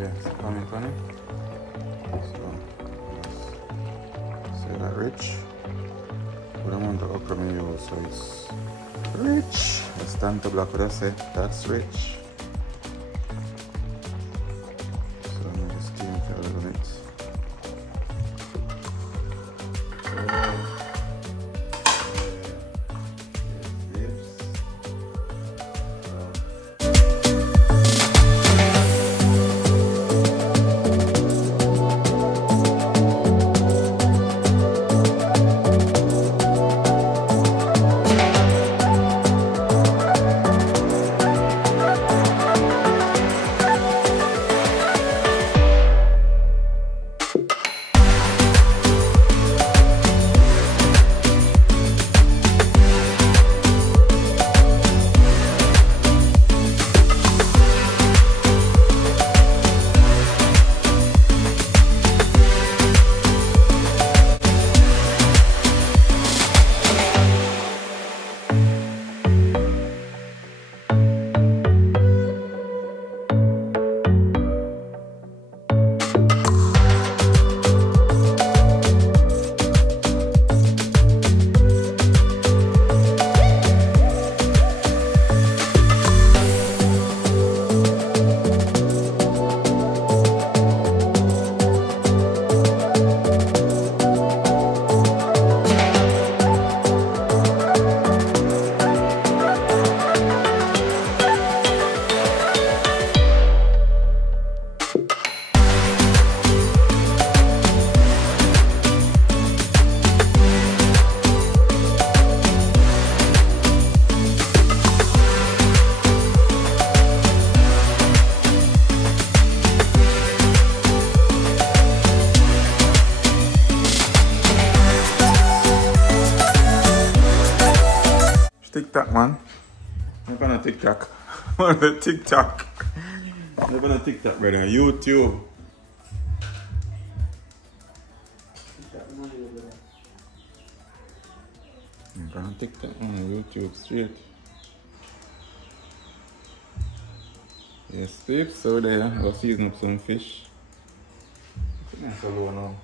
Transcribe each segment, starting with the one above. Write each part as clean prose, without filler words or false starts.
Yeah, so comment on it. So, say that rich. But I want the okra me use, so it's rich. It's time to block what I say. That's rich. So I'm going to steam for a little bit. TikTok, man. I'm gonna TikTok. I'm on TikTok. I'm gonna TikTok, brother. YouTube. I'm gonna TikTok on YouTube straight. Yes, peeps. So there, I'll season up some fish. It's a low now.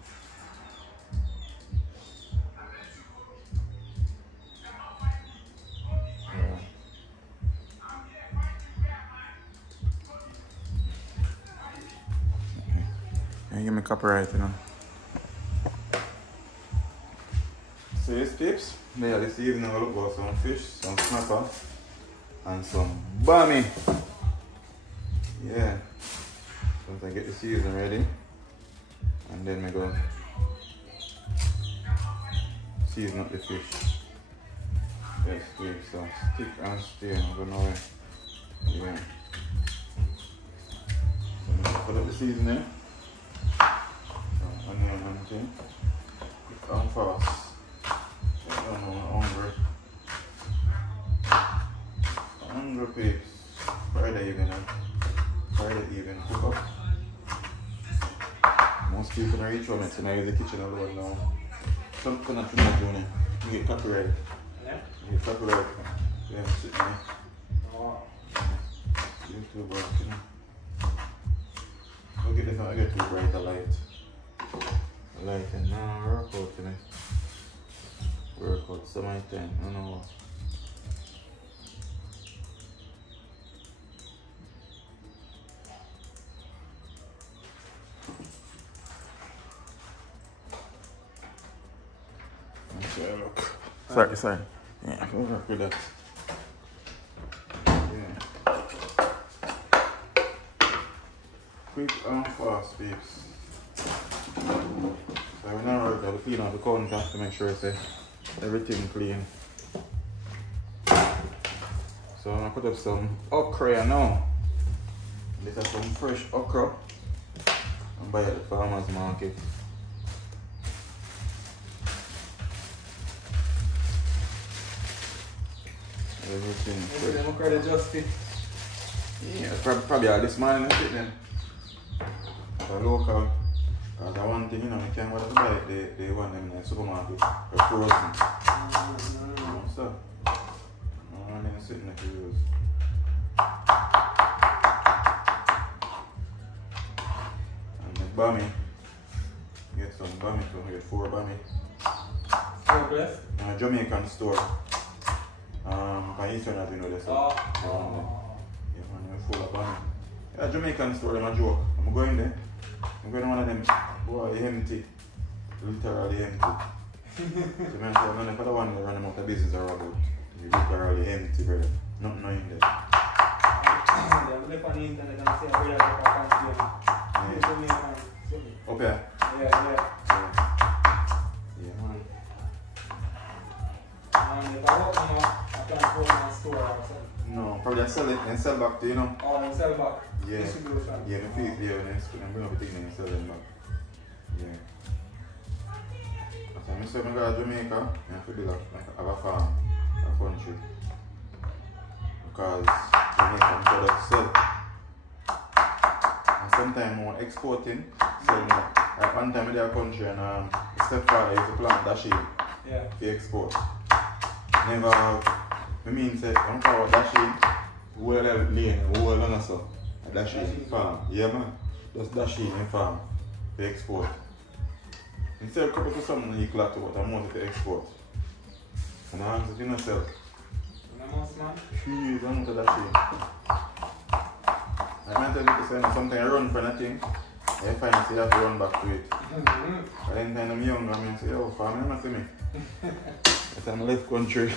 Give me copyright, you know. So yes, peeps, yeah, this evening I'll look for some fish, some snapper, and some bammy. Yeah. Once I get the season ready, and then we go season up the fish. Yes, peeps, so stick and stay, I don't know where. Yeah. So I'm gonna put up the seasoning. I'm fast. I don't know, I'm hungry. I'm hungry, peeps. Friday evening. Cook up. Most people don't reach home and I use the kitchen alone now. Some kind of thing I'm doing. You get copyright. Yeah? You get copyright. Yeah, sit there. Oh. YouTube work, you know. Okay, this one I get too bright a light. Light and now work out to me. Work out some of my time, I don't know what. Okay, look. Sorry. Yeah, we'll work with that. Yeah. Quick and fast, peeps. So when I work, I'll clean out the counter to make sure everything clean. So I'm gonna put up some okra here now. This is some fresh okra. I buy at the farmer's market. Everything fresh. Okra they just fit. Yeah, probably all this morning fit then. The local. Because the one thing, you know, you can't go to buy it, they want them in the supermarket. They're frozen. So, I want them sitting there to use. bammy. Get some bammy, so we get 4 bammy. Progress? Jamaican store. By Eastern as you know this. Yeah, man, we're full of bammy. Yeah, Jamaican store, them a joke. I'm going there. I'm going to one of them. Boy, empty. Literally empty. So man, so none of the one that run them out of business are about. Literally empty, brother. Nothing in there. Yeah, I'm looking on the internet and see a brother that can see up here? Yeah. Yeah, man. And if I open up, I can go in a store or something. No, probably I sell it and sell back to, you know. Oh, and sell back? Yeah. Distribution? Yeah, the fees there and then bring up everything and sell them back. Yeah. So I say I go to Jamaica and I feel like I have a farm, a country. Because Jamaican products sell. And sometimes more exporting, sell more. Like one time in their country and the stepfather used to plant dashi for export. Never, I mean, say, I'm talking about dashi, whole lane, whole long so. A dashi farm. Yeah, man. Just dashi in farm for export. Instead of couple to something you collect about, I'm more to export. And I answer to myself. Jeez, I'm not that shit. I might tell you to say something I run for nothing. I find you have to run back to it. But then when I'm young, I say, oh, family, you must see me. But I'm left country.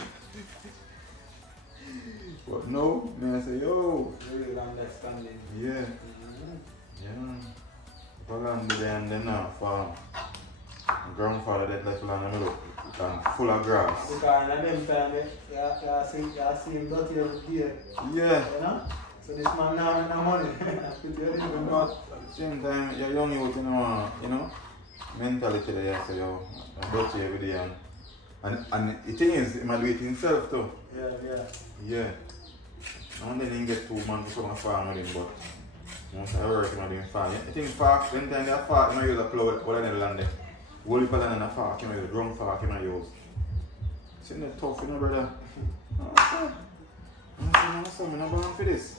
But no, I say, yo. Real understanding. Yeah. Yeah. Land there and then now, farm. My grandfather that left land in the middle. Full of grass. Because in them time, you see him dirty every day. Yeah. You know? So this man now has no money. But at the same time, you're young youth, you know, mentality there, so you're dirty every day. And the thing is, he might do it himself too. Yeah. And then he get 2 months to come and farm with him, but most of the work he might do in farm. I think farm, when time they farm, he might use a plow all in the land there. Whole heap of land in a farm, he might use a drum farm, he might use. It's in there tough, you know, brother. I'm not born for this.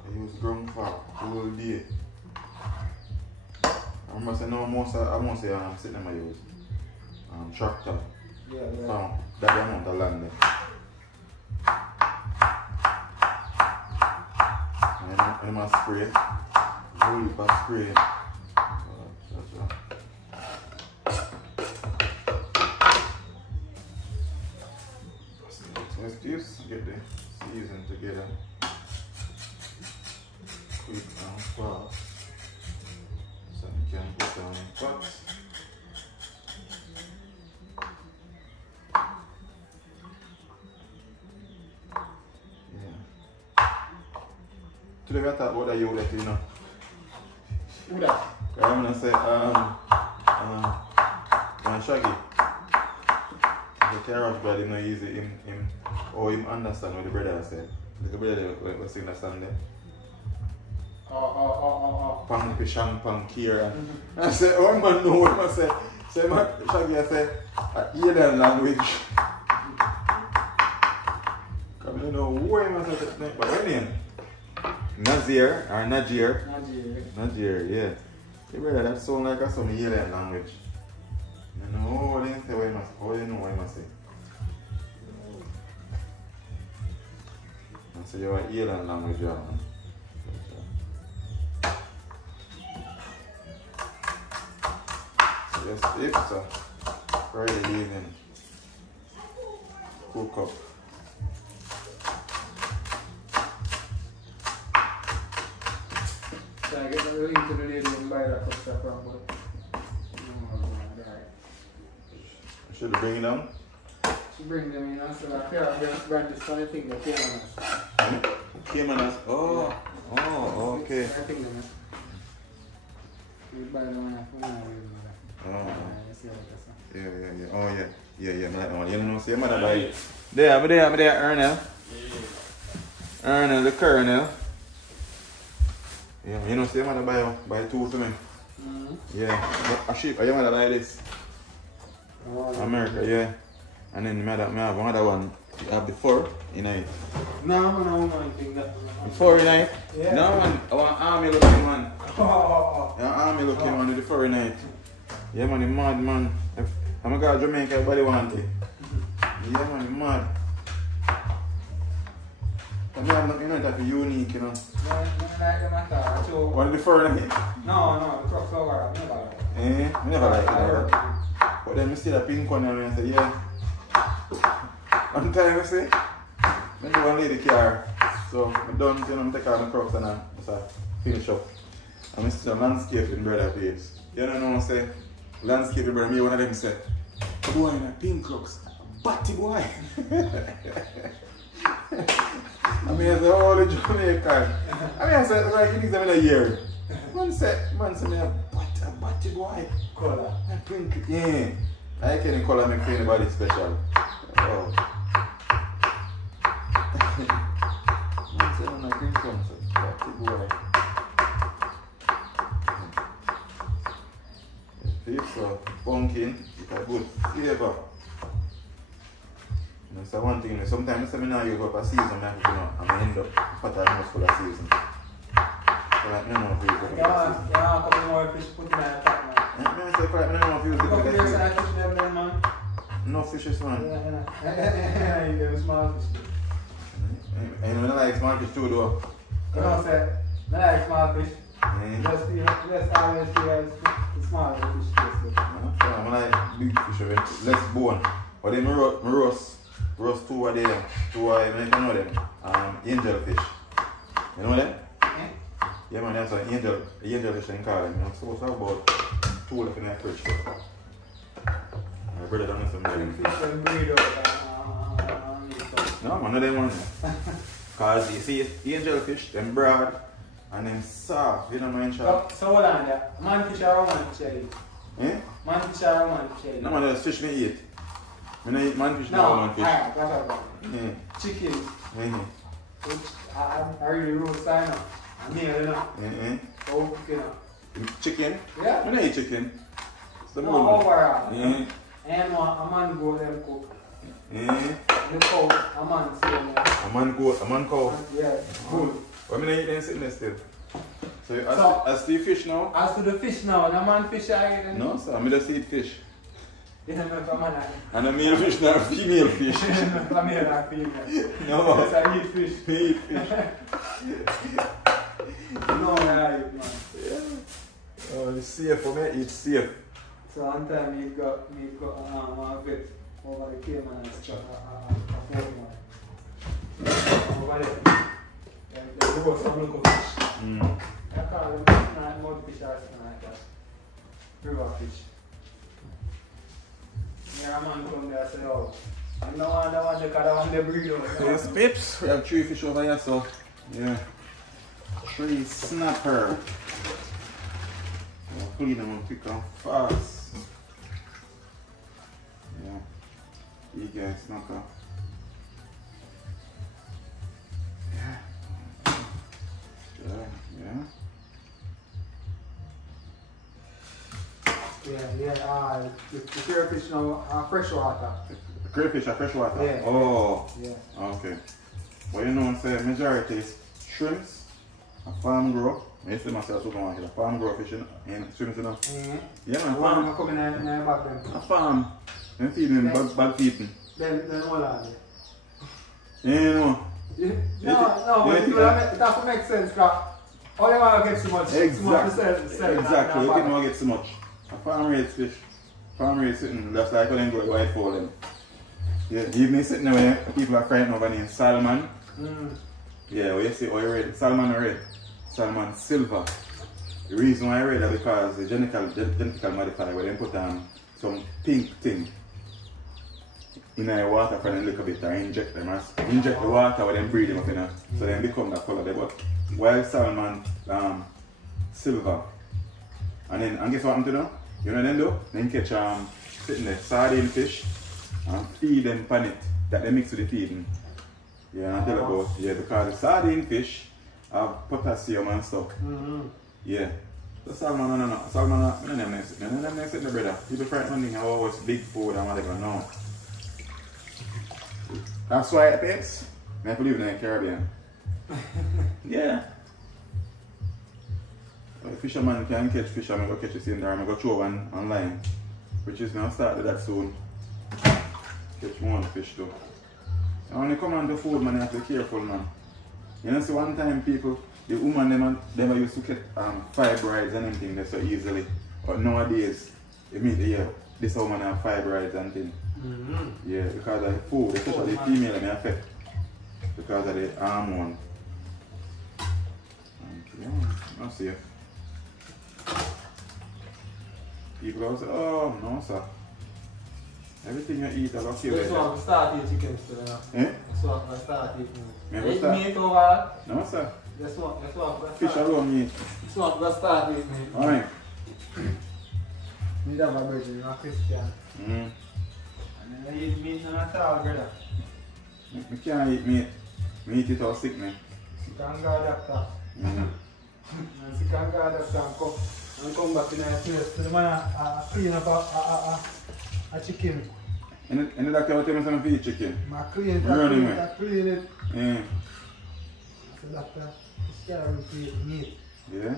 I use ground for all day. I must say no, I must say I'm sitting in my use tractor. Farm, that amount of land there. And I must spray. Really bad spray. So let's just get the season together. Quick and fast. So we can put down in pots. Today we talk about the yogurt, you know. Who that? I'm gonna say, Shaggy. The carrot bread is not easy. Him understand what the brother said. The brother was understand that. Pang pishang pang kira. I said, oh man, no, what I say? Say, man, Shaggy, I said, hear that language. Come you know, who am I saying? But when Nazir, or Najir, yeah. Hey brother, that sound like some alien language. You know, they say what you must, how you know what you must say. And so you're an alien language, yeah, man. So just if so, Friday evening, cook up. So I get the link to the lady and buy that stuff from her. Should I bring it down? She bring them in and so I can't brand this funny thing that came on us. Came on us? Oh, okay. I think them. We buy them on a Yeah. Oh, yeah. You know, see, I'm gonna buy it. There, Ernest. Ernest, the Colonel. Yeah, you know, see, I'm gonna buy 2 for me. Yeah, a sheep. You wanna buy this? Oh, America, yeah. And then I have another one. You have the fur in it. No, man, I think that. The fur in it? Yeah. No, man. I want an army looking man. Oh. An army looking man with the fur in it. Yeah, man, the mad man. I'm going to go to Jamaica, everybody want it. Yeah, man, the mad. You know that's unique, you know. No, like them at all. What the fur in it? No, the crocs over. I never like it. I never like it. But then I see the pink one and I say, yeah. One time I say, I do one lady car. So I'm done, you know, I take out the crocs and I finish up. And I see landscaping brother place. You don't know what I say? Landscaping brother, me one of them say, boy in a pink crocs, batty boy. I mean, I say, all the Jamaican. I mean, I say, like, it is them in a year. Man say, me a batty boy. Color. A pink, yeah. I can't color make anybody special. Oh. Man say, I'm a pink one, so batty boy. It's so pumpkin, it's a good flavor. That's one thing. Sometimes I use up a season, I end up pattern most for a season. So like, I don't know if you use it. Yeah, a couple more fish put in the pot, man. I don't know if you use it. Couple years and I fish them then, man. No fishes, man. Yeah, you get small fish. And you don't like small fish too, though. You know, say, I like small fish. Just always see the small fish. I like big fish, less bone. But then I roast two of them, I know them, angel fish. You know them? Yeah man, that's an angel fish they call them. So it's about two left in that fridge. My brother don't know some of them fish. No man, no them ones. Because you see, angel fish, them broad and them soft, you know what I mean? So hold on there. Man fish or woman fish you eat? Eh? Man fish or woman fish you eat? No man, that's fish me eat. I don't eat man fish, no woman fish. Alright, that's what about. Yeah. Chicken. Which I really roast sign up. I mean, you know. Oh, you know. Chicken? Yeah. I don't eat chicken. It's the no, moon. overall. Yeah. And a man go them cook. Yeah. The cow, a man see them. A man goat, a man cow. Yeah, good. Why am I eat them sitting there still? So, as to the fish now? As to the fish now, the man fish I eat. No sir, I just eat fish. You don't know if a man I eat. And a male fish, not a female fish. You don't know if a male or female. No. Yes, I eat fish. I eat fish. No, I eat, man. Yeah. Oh, it's safe for me, it's safe. So one time me got a vet over the Cayman and struck a 40 one. Over there. And they brought some local fish. I call them mudfish or something like that. River fish. Yeah, a man come there and say, oh, I don't want that one because I want the breed out. Yes, pips. We have 3 fish over here, so yeah. 3 snapper. I'll clean them and pick them fast. Yeah. You guys snapper. Yeah. Yeah. Yeah, the crayfish now fresh water. The crayfish are fresh water? Yeah. Oh. Yeah. Okay. Well, you know, say majority is shrimps, a farm grow. I used to myself supermarket, a farm grow fish and shrimps, you know. Yeah, man. Farm coming in the back then. A farm. Them feeding them bag feeding. Then hold on. Yeah, you know. No, but it has to make sense, because all you want to get too much. Exactly, you can't get too much. A farm raised fish. Farm raised sitting, just like when they go white for them. Yeah, even sitting there, people are crying over name salmon. Yeah, well, you see, oh, you read salmon red, salmon silver. The reason why I read that because the genetical modifier where they put some pink thing in the water for them a little bit and inject them, inject the water where they breathe them up in so they become that color. But wild salmon silver. And then, and guess what I'm doing now? You know what they do? Then catch sitting there, sardine fish and feed them pan it. That they mix with the feeding. Yeah, and I tell about, yeah, because the sardine fish have potassium and stuff. Yeah. The salmon, no. Salmon, no, them sitting there, brother. People frightened me how always big food and whatever, no. That's why it pays. I have to live in the Caribbean. Yeah. Well, the fisherman can catch fish and I go catch the same time. I go throw one online. Which is going to start with that soon. Catch more fish though. And when you come on to food, man, you have to be careful, man. You know, see one time people, the woman, them used to get fibroids and anything there so easily. But nowadays, you meet this woman have fibroids and things. Yeah, because of the food, especially the female, may affect. Because of the hormone. Yeah, not safe. People always say, oh, no, sir. Everything you eat, I got you. That's why I start eating chicken still, you know. Eh? That's why I start eating. Eat meat over? No, sir. That's why I start. Fish alone meat. That's why I start eating. Alright. You have a virgin, you're a Christian. And then I eat meat and I talk, brother. I can't eat meat. Meat it all sick me. You can't go doctor. And you can't go doctor and come back in the place. So the man clean up a chicken. And the doctor will tell me something for eat chicken. I clean it. Yeah. So doctor, it's scary to eat meat. Yeah?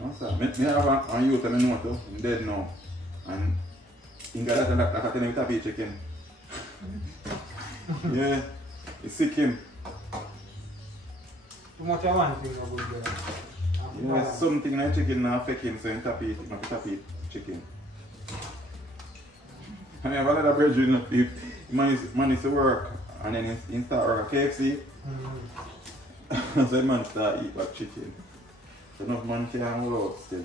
No, sir. I have a youth and I know too. I'm dead now. And he got that like I tell him to eat chicken. Yeah. It's sick him. Too much of one thing no good there. Yeah, something in the chicken now affect him, so he tap eat chicken. And I have another brethren, if man is to work and then he start work at KFC, so the man start eat back chicken. So enough man can go out still.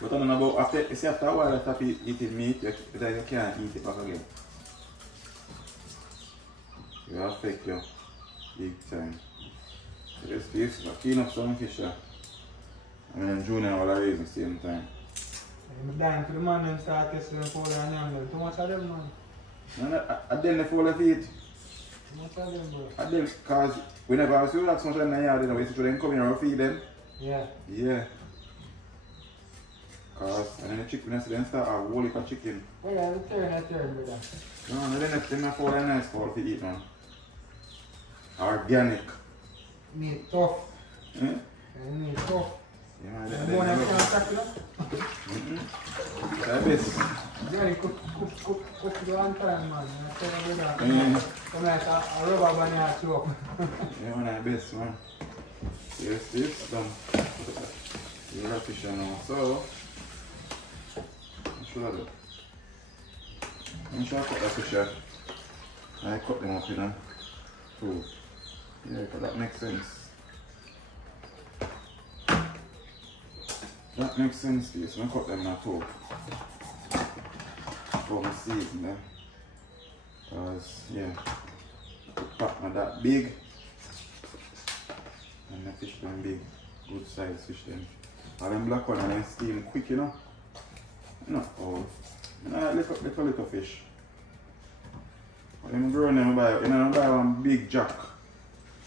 But I don't know about after a while after eating meat, you can't eat it back again. It will affect you big time. So this clean up some fish. I mean, Junior will raise at the same time. I'm dying for the man and start testing them for and young. Too much of them, man. I didn't fall of feet. Too much of them, bro. I didn't, because whenever I was you have so much in the yard, you know, we used to them come here and feed them. Yeah. Yeah. Because, and then the chicken, then start a whole heap of chicken. Well, yeah, turn, brother. No, then I fall a nice fall to eat, man. Organic. Meat tough. Eh? Meat tough. Yeah, You want to attack it up? That's best. Yeah, cook it one time, man. I tell you that. Come like a rubber band here too up. Yeah, man, that's best, man. Yes, this done. You're a fisher now. So, what should I do? I'm sure I cut that fisher. I cut them up, you know. Cool. Yeah, but that makes sense. That makes sense, please. So I cut them now too. For my season there. Because, yeah, the pot not that big. And the fish them big. Good size fish them. All them black one and then steam quick, you know. Not all. Little fish. But I'm growing them buy, you know, I buy one big jack.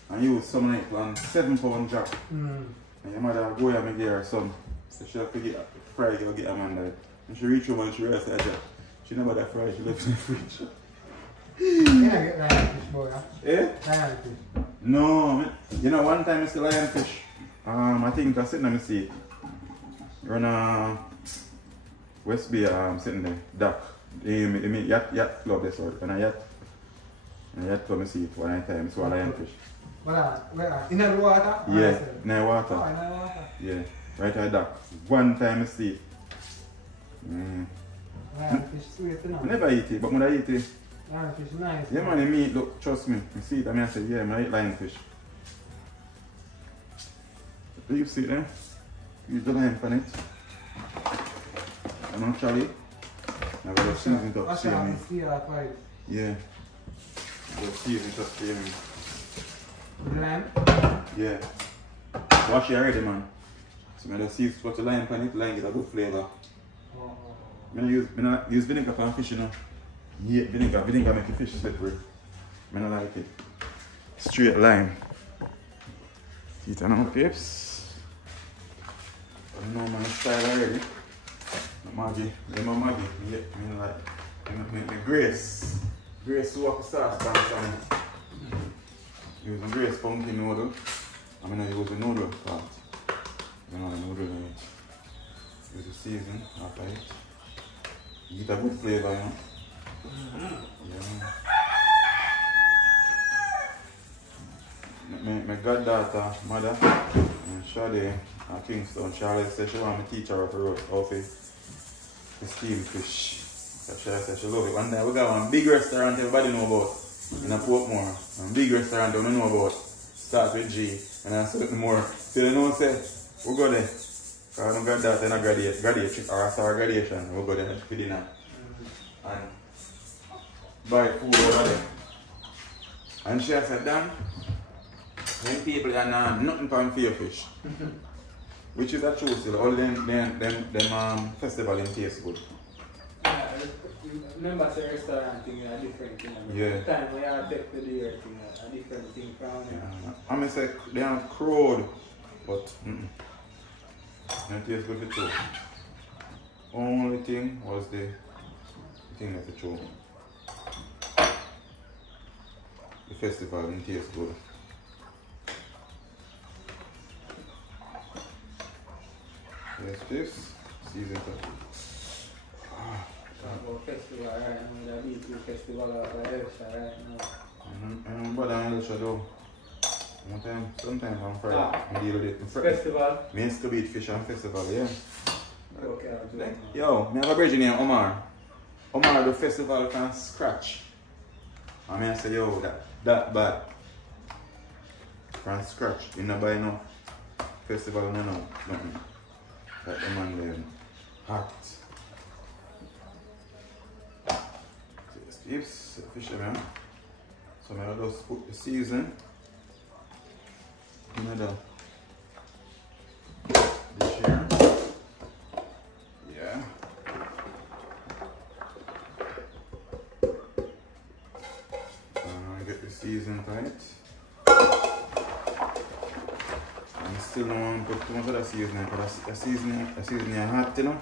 And use some like one 7-pound jack. And your mother go here and get her son. So she'll forget fry you'll get a man like. And she reach home and she realized that jack. She never that fry, she left in the fridge. You get lionfish, boy, huh? Eh? Lionfish. No, you know one time I see lionfish. I think I sitting on the sea. You're on West Bay sitting there, dock. They make yacht club there, sorry. And a yacht club I see it one time, so a lionfish. Where? In the water? Yeah, in the water. Oh, in the water. Yeah, right at the dock. One time I see it. Lionfish sweet, you know? I never eat it, but when I eat it, lionfish nice. yeah man, the meat, look, trust me. I see it, I say, yeah, I eat lionfish. Do you see it there? Use the lime on it. And actually, I'm going to season it up, see me. Yeah. Just season it up, see me. Lime? Yeah. Wash it already, man. So I just put the lime on it, lime get a good flavour. I use vinegar for fish, you know. Yeah, vinegar make the fish slippery. I don't like it. Straight lime. Eat it now, peeps. I know my style already. My Maggie, yeah, my Maggie. Yeah, I mean like, my grace. Grace soap sauce pan. Using Grace pumpkin noodle. I'm going to use the noodle part. You know the noodle in it. Use the season after it. You get a good flavor, you know. Yeah. My goddaughter, mother, Shade at Kingston, Charlotte said she want me to teach her how to steam fish. So she said she love it. One day we got one big restaurant everybody know about in a Portmore. One big restaurant they don't know about. Start with G and I said more. So you know say we go there. Because I don't got that in a graduate or a star graduation. We go there for dinner. And buy food over there. And she said, damn, them people are nothing for fear fish. Which is a truth still. All them festival in taste good. Yeah, remember the restaurant thing is a different thing. Yeah. The time we are take the deer thing a different thing from yeah. I mean say they have crowd, but it tastes good for too. Only thing was the thing that the show. The festival didn't taste good. Yes, this season. Festival right now, the B2 festival of Elsha right now. I'm brother in Elsha though. Sometimes on Friday, I deal with it. Festival? Me used to beat fish on festival, yeah. Okay, I'll do it. Yo, I have a bridge named Omar. Omar do festival from scratch. I mean I said, yo, that bad. From scratch. You not buy no festival, no, nothing. Like the man them hot. Yes, fish man. So I just put the season in the dish here. Yeah. Get the season right. And still don't want to put too much of that seasoning because the seasoning is hot, you know.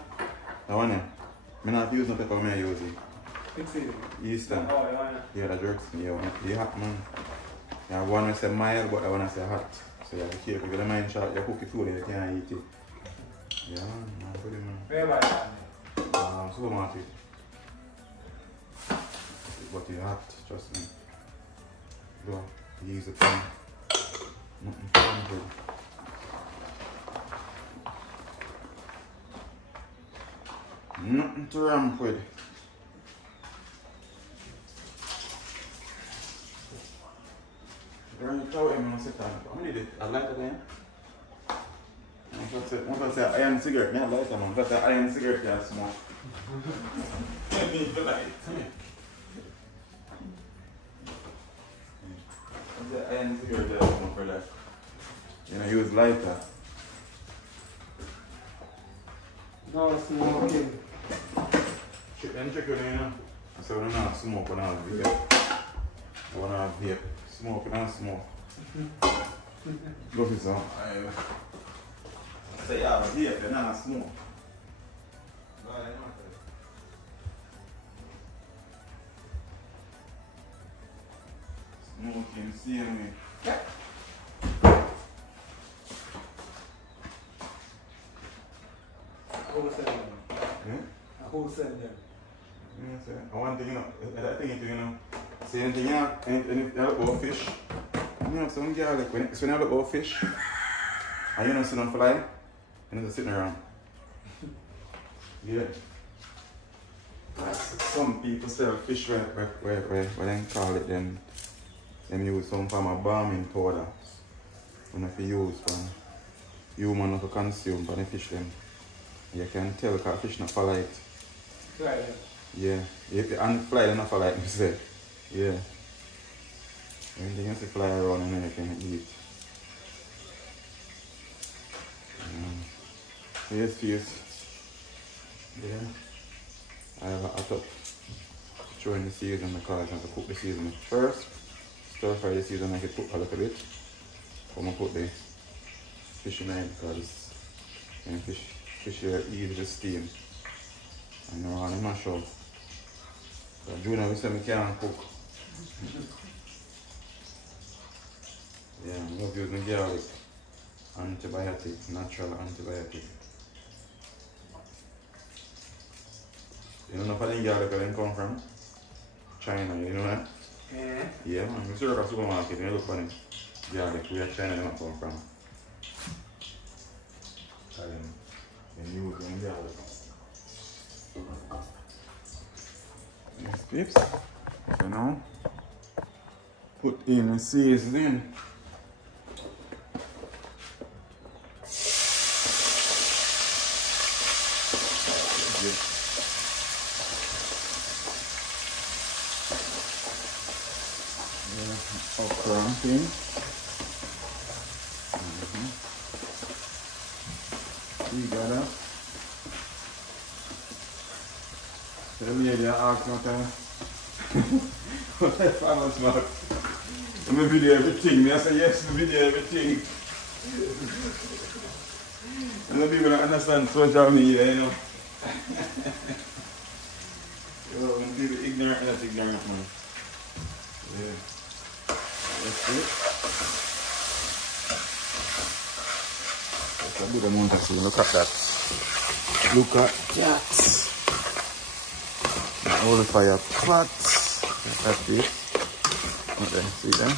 That one, I not use no pepper, I use it. Eastern. Oh, yeah, that jerks me. The hot man. Yeah, one I say mild, but I want to say hot. So you have to be careful. If you mind shot, you cook it food, you can't eat it. Yeah, man, pretty man. Where about that? Supermarket. But it's hot, trust me. Go, use the pan. Nothing good. Nothing to ramp with. I need it. I like it then. Once I say iron cigarette, I like it, man. That's an iron cigarette you smoke. I need the light. What's the iron cigarette you smoke for that? You know, use lighter. No smoking. Chicken, you know. So we don't have smoke when I have vape. I want to have vape. Smoke and smoke. Go for some. I say, yeah, but here, they're not smoke. Smoking, seeing me. Who send them? Who send them? I want to, you know, I think you know, say anything, you know, and if you look about fish, you know, some girl, like, when you look about fish, and you don't see them fly, and they're sitting around. Yeah. Some people sell fish where they call it them use some form of bammy powder. And if you use from human to consume for the fish them. You can tell because fish not follow it. Right. Yeah. And fly they not follow it, you say. Yeah. Anything else fly around and then you can eat. Yes, yes. Yeah. I have a hot up throwing the season because I have to cook the season first. Stir fry the season, I can cook a little bit. I'm gonna put the fish in it because fish are easy to steam. And you want to mash up. So Junior, we say we can't cook. Yeah, I love using garlic. Antibiotic, natural antibiotic. You know enough of the garlic where they come from? China, you know that? Yeah. Yeah man, you see at the supermarket and you look for them garlic where China they come from. And then use them garlic. Yes, peeps. So now, put in the seasoning. Okra and thing. You got that. So the lady asked me what I found smart. I'm a video everything. I say yes, the video everything. And the people don't understand social media, you know. Yo, when people ignorant, that's ignorant, man. Yeah. That's it. That's a good amount of seasoning. Look at that. Look at that. All the fire pot. That's it. Okay, see that?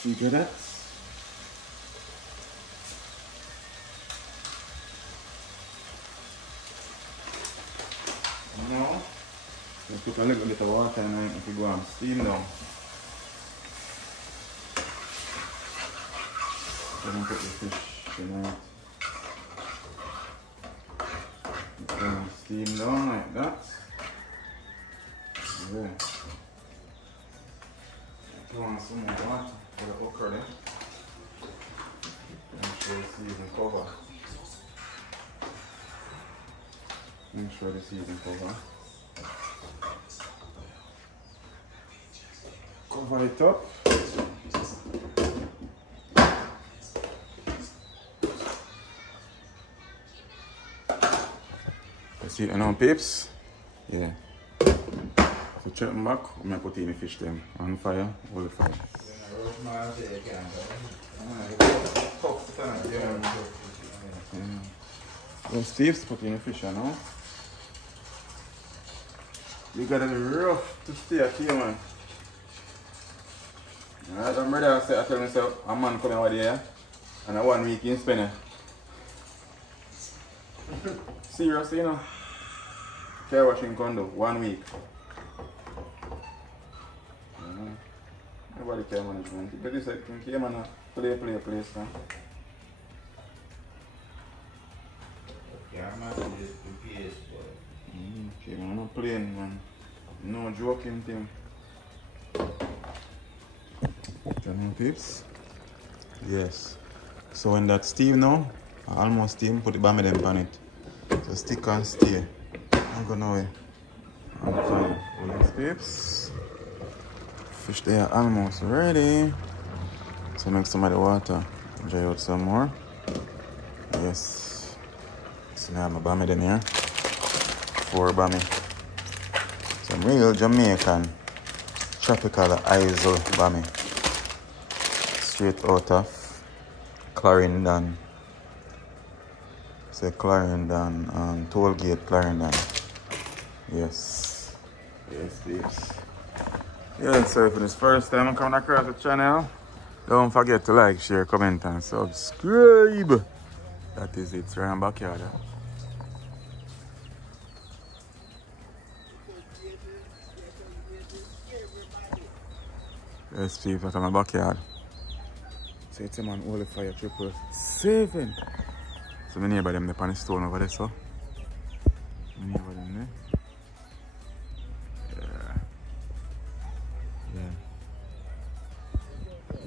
Figure that. Now, let's put a little bit of water and then if you go and steam down. Then put the fish in it. Go and steam down like that. Yeah. Throw on some more water for the okra there. Make sure the season cover. Make sure the season cover. Cover it up. You see it now, peeps? Yeah. So check them back, I'm going to put in the fish them on fire, hold the fire. Well, Steve's put in the fish now. You gotta be rough to stay at here, man. Alright, I'm ready to tell myself a man coming over there and a 1 week in spend. Seriously, you know? Care washing condo, 1 week. Nobody care management. But this is care man play place now. Yeah, man, just the PS boy. Okay, man, not playing, man. No joking thing. Tell me, peeps. Yes. So when that steam now, almost steam, put the bammy them on it. So stick and stay. I'm going away. I'm fine. Yes, peeps. Fish they are almost ready. So make some of the water. Dry out some more. Yes. So now I have my bammy them here. 4 bammy. Some real Jamaican tropical isle bammy. Straight out of Clarendon. Say Clarendon, Tollgate Clarendon. Yes. Yes, peeps. Yeah, so if it's first time I'm coming across the channel, don't forget to like, share, comment and subscribe. That is it, right in the backyard. Yes, people, that's my backyard. So it's a man, all the fire 777. So my neighbor them up on the stone over there, so. My neighbor them there.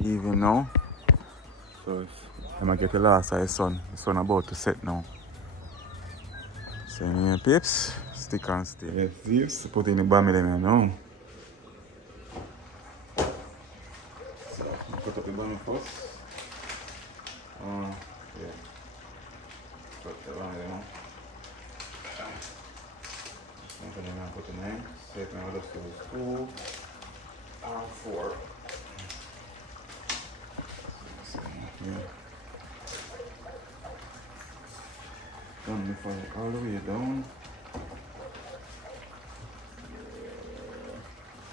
Even now, so I'm gonna get the last of the sun. The sun about to set now. Same here, peeps. Stick and stay. Yes, peeps. Put in the bammy them here now. So, put up the bammy first. Yeah. Put the bammy there now. then I put the name. Set now let's do 2 or 4. Yeah. Turn the fire all the way down.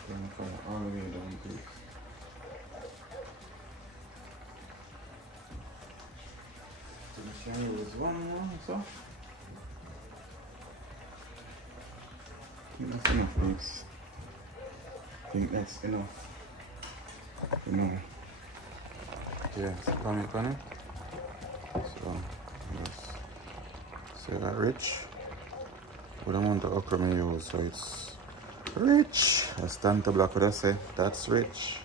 Turn the fire all the way down, please. So we shall use one more, so. I think that's enough, please. I think that's enough. You know. Yeah, so come on it. So just say that rich. We don't want the okra me use, so it's rich. As Tanta Black would say, that's rich.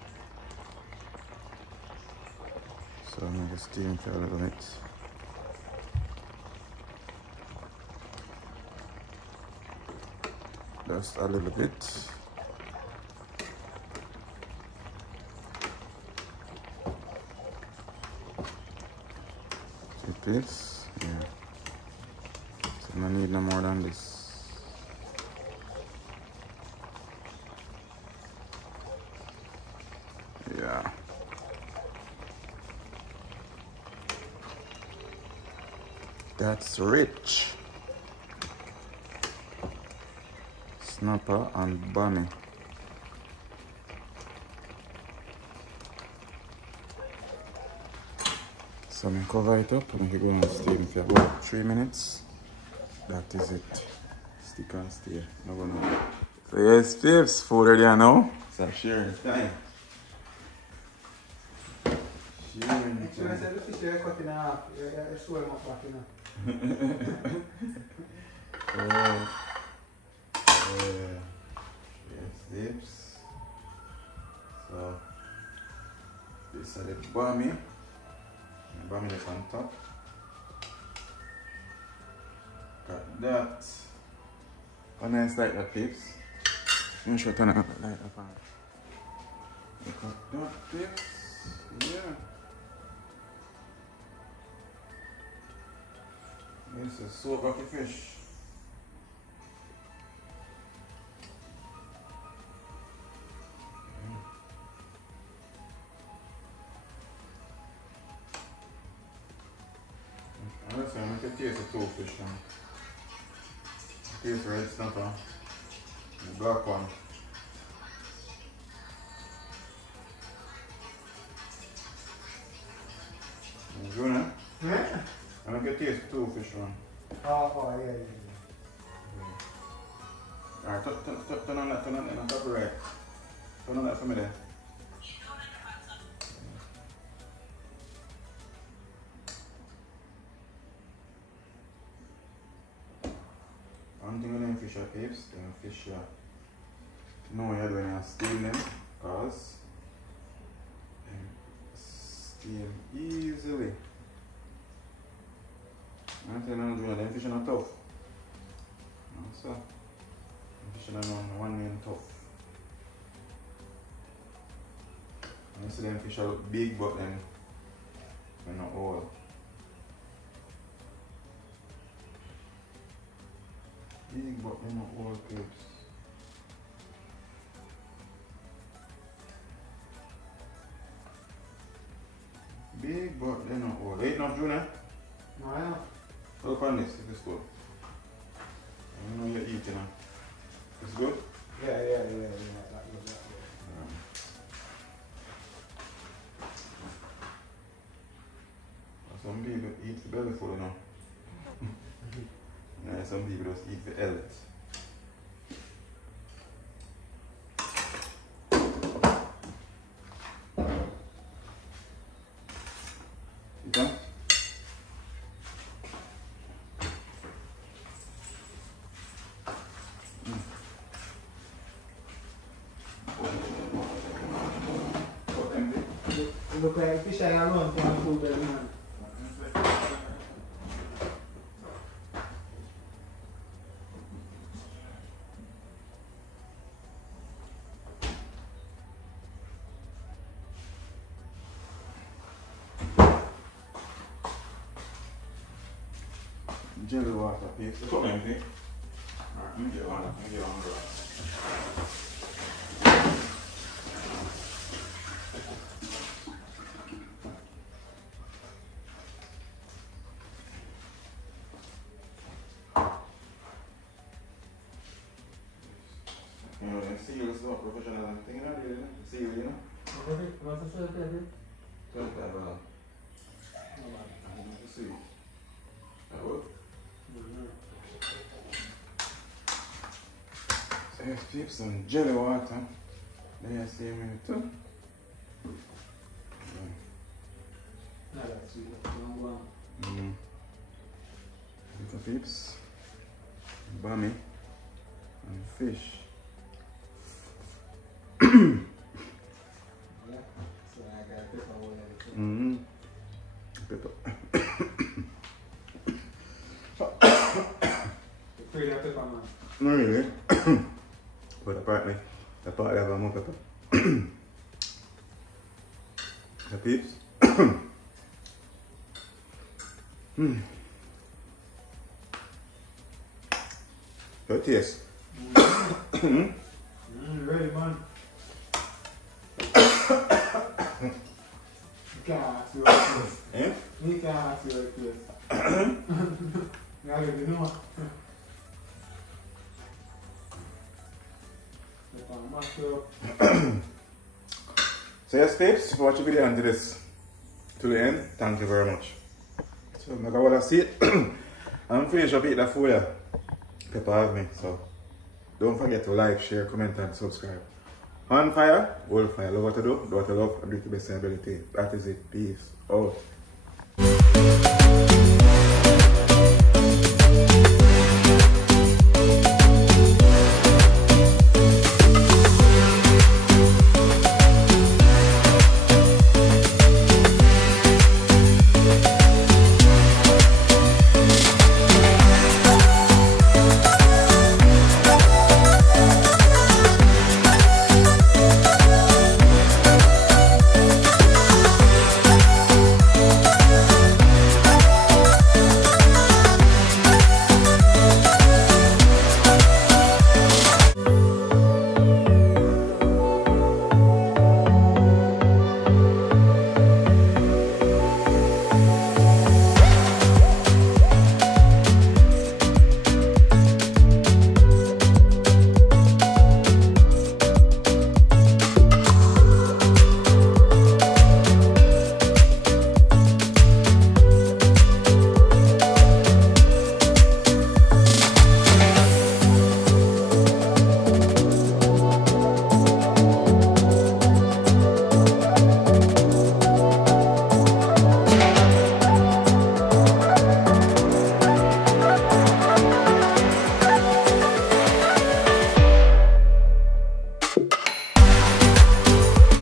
So I'm gonna steam for a little bit. Just a little bit. Like this, yeah. So I don't need no more than this. Yeah. That's rich. Snapper and bammy. So I'm cover it up and go and steam for about 3 minutes. That is it. Stick and stay. No gonna. So yes, Steve, food ready now. So sharing time. Sharing time. Actually, I said the fish you're cutting half. You're showing up back, you know. Yes, dips. So this is the bammy. The bammy is on top. Got that. A nice like that, dips. I'm sure turn it up like that. Got that, dips. Yeah. This is soak up the fish. Listen, I can taste the two fish now. Taste the red snapper, the black one. You know? Yeah? I can taste the two fish one. Oh, yeah. Alright, turn on that, on top right. Turn on that for me there. One thing with them fish are peeps, them fish are know you're doing is steam them, because steam easily. I'm telling you, them fish are not tough. So, them fish are not one main tough. You see them fish are look big, but then they're not all. Big, but they're not all crepes. Big, but they're not all. Ain't enough, Junior? No, I know. Look on this, if it's good. I know you're eating now. It's good? Yeah. That good. Some people eat the belly full, you know. Yeah, some people just eat the health. You done? You look like fish I alone for my food, man. Jelly water paste. That's what I'm saying. Alright, let me get one. You know, them seals no professional thing, you know, seal, you know? What's the first thing? $25. Let's see. That work? So let's keep some jelly water. Then you see me too. No, that's sweet. Long one. Little peeps, bammy, and fish. Yeah. So I got pepper oil. Pepper. You afraid of pepper, man? Not really. But apparently, the part I have more pepper. The peeps. Good taste. Ready, man. You can't ask you like this. Eh? You can't ask you like this. You already know. So yes, peeps, if you watch the video until this to the end, thank you very much. So I'm gonna see it. I'm finished up eating that food. Yeah. Pepper have me, so don't forget to like, share, comment and subscribe. On fire, hold fire. Love what to do what to love, and do it to the best ability. That is it. Peace out.